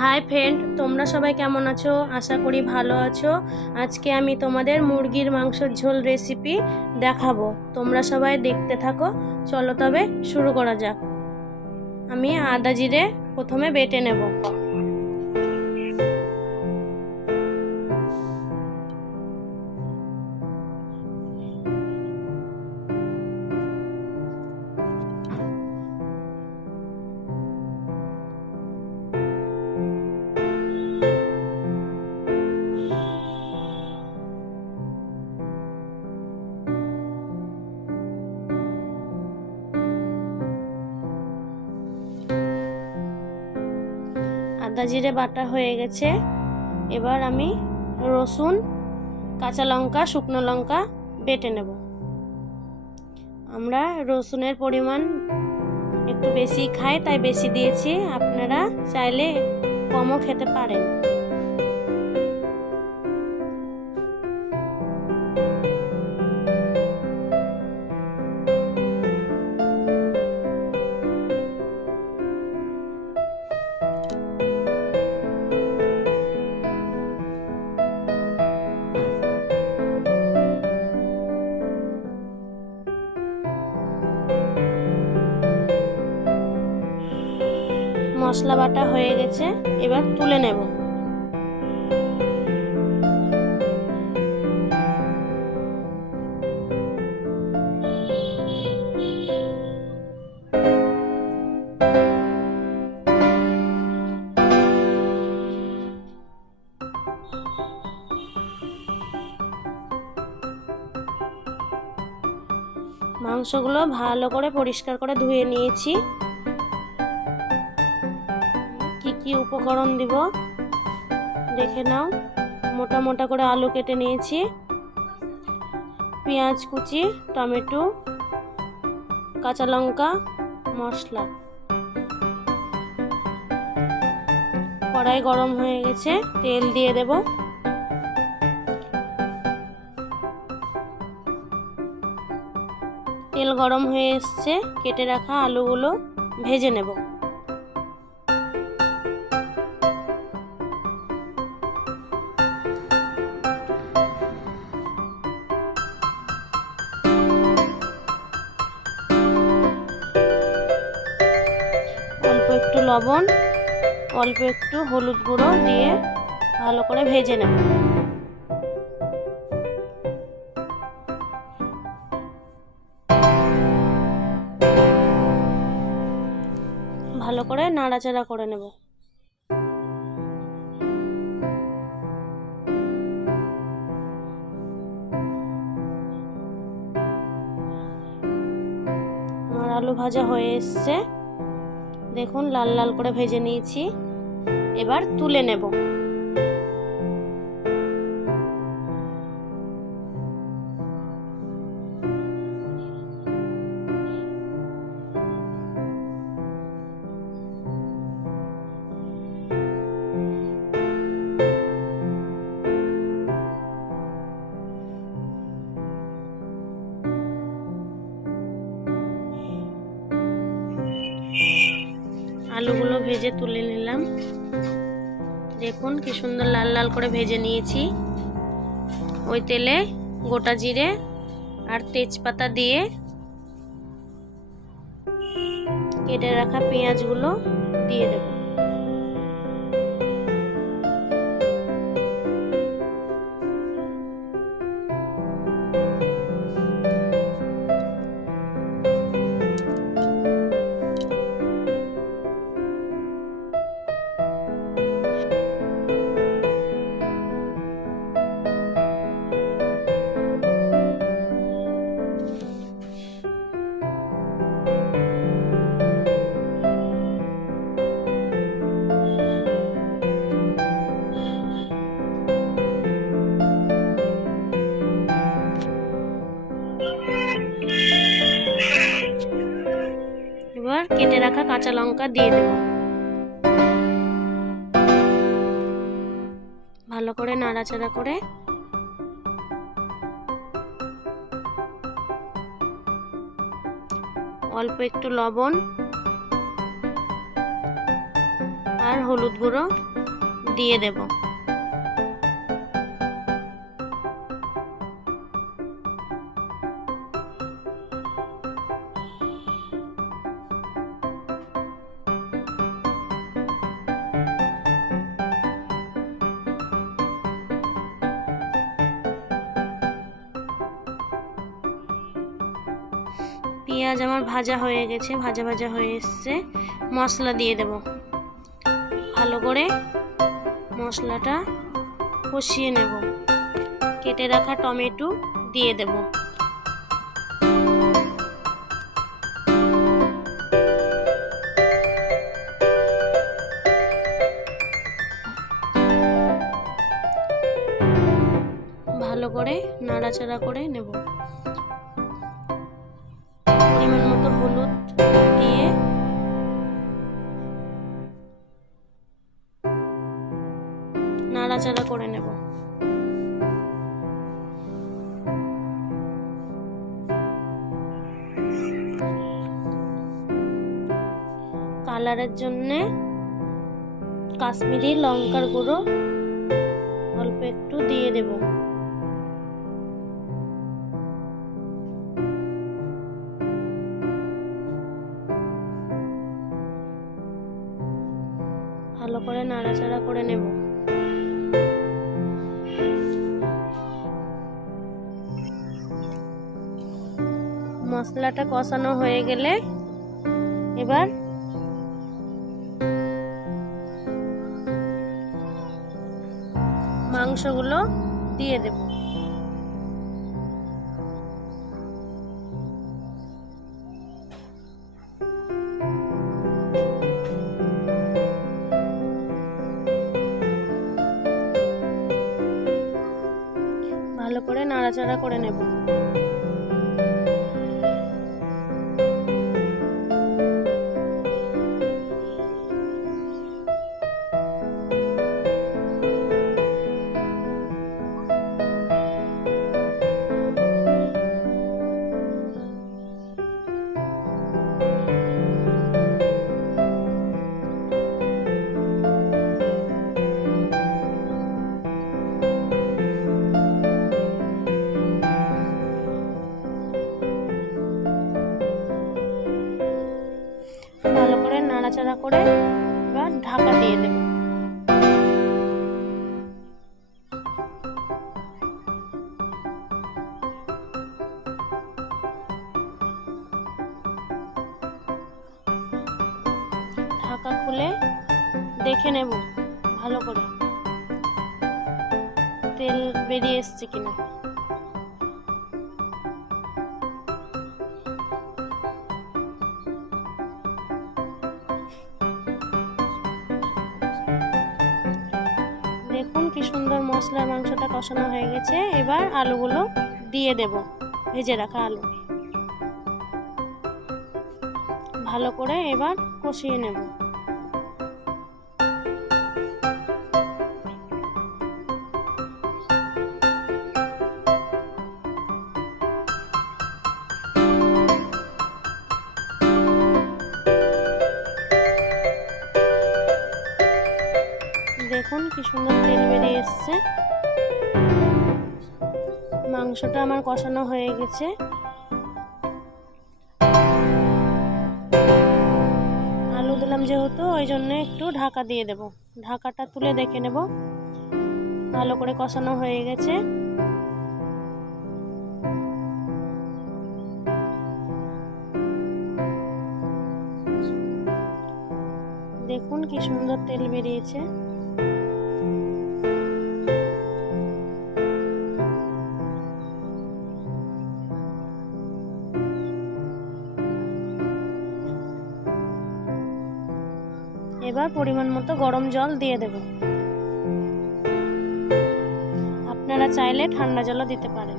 Hi friend, তোমরা সবাই কেমন আছো? আশা করি ভালো আছো। আজকে আমি তোমাদের মুরগির মাংসের ঝোল রেসিপি দেখাবো। তোমরা সবাই দেখতে থাকো। চলো তবে শুরু করা যাক। আমি আদা জিরে প্রথমে বেটে নেব। আদা জিরে বাটা হয়ে গেছে। এবার আমি রসুন, কাঁচা লঙ্কা, শুকনো লঙ্কা বেটে নেব। আমরা রসুনের পরিমাণ একটু বেশি খাই, তাই বেশি দিয়েছি। আপনারা চাইলে কমও খেতে পারেন। মশলা বাটা হয়ে গেছে, এবার তুলে নেব। মাংসগুলো ভালো করে পরিষ্কার করে ধুয়ে নিয়েছি। কি কি উপকরণ দিব দেখে নাও। মোটা মোটা করে আলু কেটে নিয়েছি, পেঁয়াজ কুচি, টমেটো, কাঁচা লঙ্কা, মশলা। কড়াই গরম হয়ে গেছে, তেল দিয়ে দেব। তেল গরম হয়ে এসছে, কেটে রাখা আলুগুলো ভেজে নেব। অল্প একটু লবণ, অল্প একটু হলুদ গুঁড়ো দিয়ে ভালো করে ভেজে নেব। ভালো করে নাড়াচাড়া করে নেব। আমার আলু ভাজা হয়ে এসছে, দেখুন লাল লাল করে ভেজে নিয়েছি। এবার তুলে নেব। আলুগুলো ভেজে তুলে নিলাম। দেখুন কি সুন্দর লাল লাল করে ভেজে নিয়েছি। ওই তেলে গোটা জিরে আর তেজপাতা দিয়ে কেটে রাখা পেঁয়াজগুলো দিয়ে দেব। এবার কেটে রাখা কাঁচা লঙ্কা দিয়ে দেব। ভালো করে নাড়াচাড়া করে অল্প একটু লবণ আর হলুদ গুঁড়ো দিয়ে দেব। পেঁয়াজ আমার ভাজা হয়ে গেছে, ভাজা ভাজা হয়ে এসছে। মশলা দিয়ে দেব। ভালো করে মশলাটা কষিয়ে নেব। কেটে রাখা টমেটো দিয়ে দেব। ভালো করে নাড়াচাড়া করে নেব। পরিমাণ মতো হলুদ দিয়ে নাড়াচাড়া করে নেব। কালারের জন্যে কাশ্মীরি লঙ্কার গুঁড়ো অল্প একটু দিয়ে দেব। ভালো করে নাড়াচাড়া করে নেব। মশলাটা কষানো হয়ে গেলে এবার মাংসগুলো দিয়ে দেব। ভালো করে নাড়াচাড়া করে নেব। ভালো করে নাড়াচাড়া করে এবার ঢাকা দিয়ে দেব। ঢাকা খুলে দেখে নেব ভালো করে তেল বেরিয়ে এসছে কিনা। দেখুন কি সুন্দর মশলার মাংসটা কষানো হয়ে গেছে। এবার আলুগুলো দিয়ে দেব, ভেজে রাখা আলু। ভালো করে এবার কষিয়ে নেব। দেখুন কি সুন্দর তেল বেরিয়ে এসছে। মাংসটা আমার কষানো হয়ে গেছে। আলু দিলাম যেহেতু ওই জন্য একটু ঢাকা দিয়ে দেব। ঢাকাটা তুলে দেখে নেব ভালো করে কষানো হয়ে গেছে। দেখুন কি সুন্দর তেল বেরিয়েছে। এবার পরিমাণ মতো গরম জল দিয়ে দেব। আপনারা চাইলে ঠান্ডা জলও দিতে পারেন।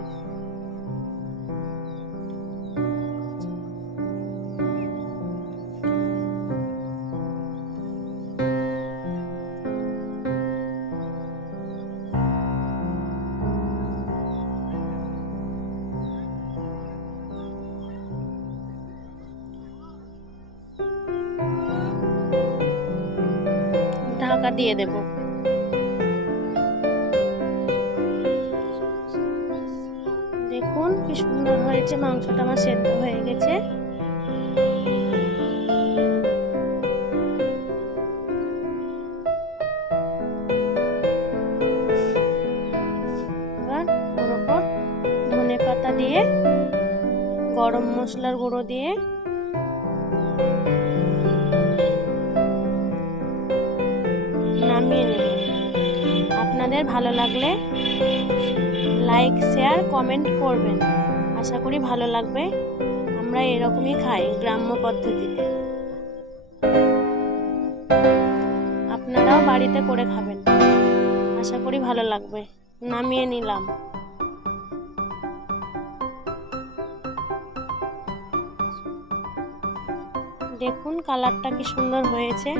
ঢাকা দিয়ে দেব। দেখুন কি সুন্দর হয়েছে, মাংসটা আমার সেদ্ধ হয়ে গেছে। এবার ওর ওপর ধনে পাতা দিয়ে, গরম মশলার গুঁড়ো দিয়ে নামিয়ে নেব। আপনাদের ভালো লাগলে লাইক, শেয়ার, কমেন্ট করবেন। আশা করি ভালো লাগবে। আমরা এরকমই খাই গ্রাম্য পদ্ধতিতে। আপনারাও বাড়িতে করে খাবেন, আশা করি ভালো লাগবে। নামিয়ে নিলাম। দেখুন কালারটা কি সুন্দর হয়েছে।